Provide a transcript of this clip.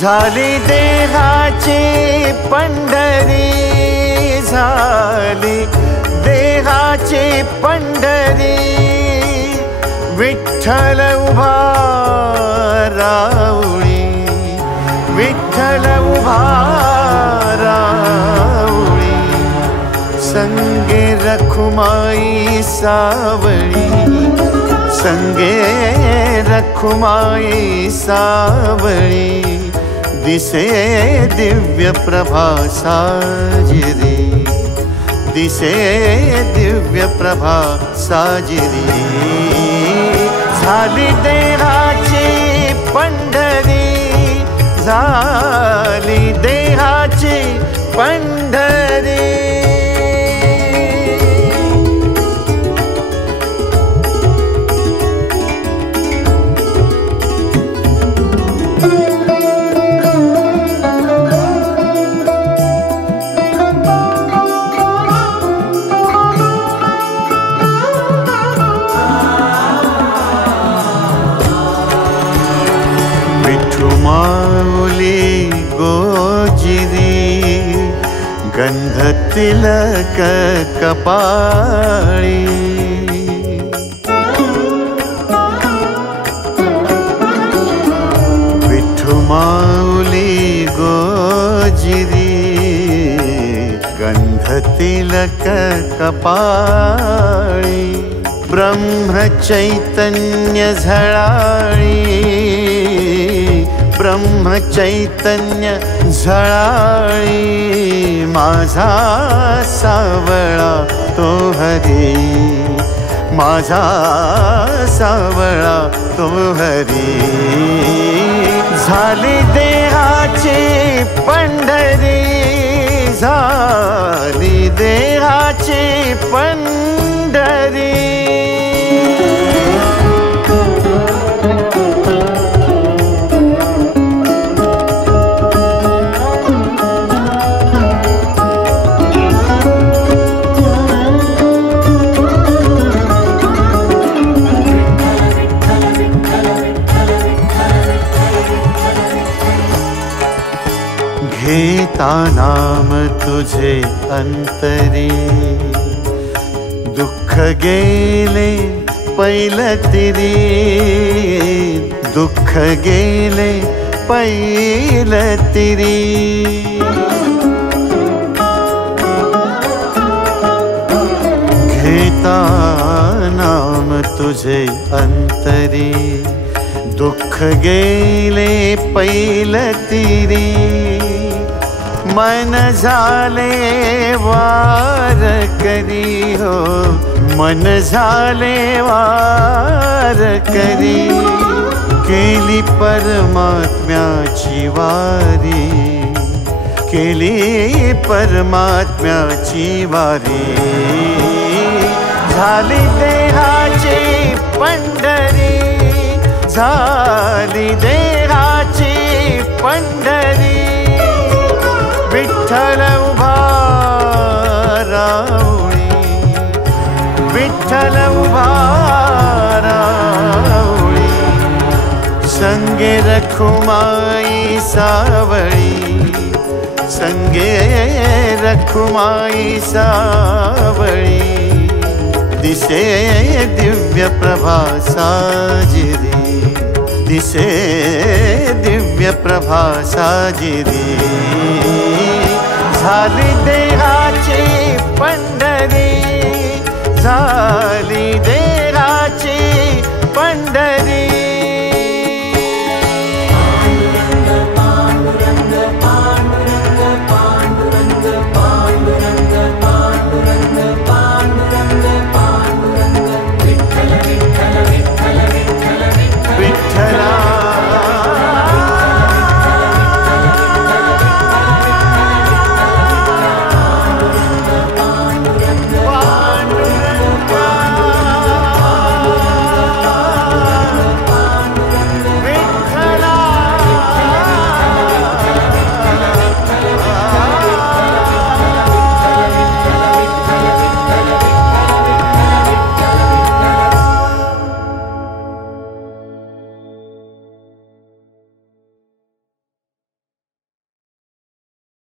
झाली देहाची पंढरी, झाली देहाची पंढरी, विठ्ठल उभा राऊळी, विठ्ठल उभा राऊळी, संगे रखुमाई सावळी, संगे रखुमाई सावळी, दिसे दिव्य प्रभा साजिरी, दिसे दिव्य प्रभा साजिरी, झाली देहाची पंढरी, झाली देहाची पंढरी। माऊली गोजिरी, गंध तिलक कपाळी, विठू माऊली गोजिरी, गंध तिलक कपाळी, ब्रह्म चैतन्य झळाळी, ब्रह्म चैतन्य झळाळी, माझा सावळा तो हरी, माझा सावळा तो हरी, झाली देहाची पंढरी, झाली देहाची पंढरी। घेता नाम तुझे अंतरी, दुःख गेले पैलतिरी, दुःख गेले पैलतिरी, घेता नाम तुझे अंतरी, दुःख गेले पैलतिरी, मन झाले वार करी हो, मन झाले वार करी, केली परमात्म्याची वारी, केली परमात्म्याची वारी, झाली देहाची पंढरी, झाली देहाची पंढरी, विठ्ठल उभा राऊळी, विठ्ठल उभा राऊळी, संगे रखुमाई सावळी, संगे रखुमाई सावळी दिसे दिव्य प्रभा साजिरी दिसे दिव्य प्रभा साजिरी झाली देहाची पंढरी झाली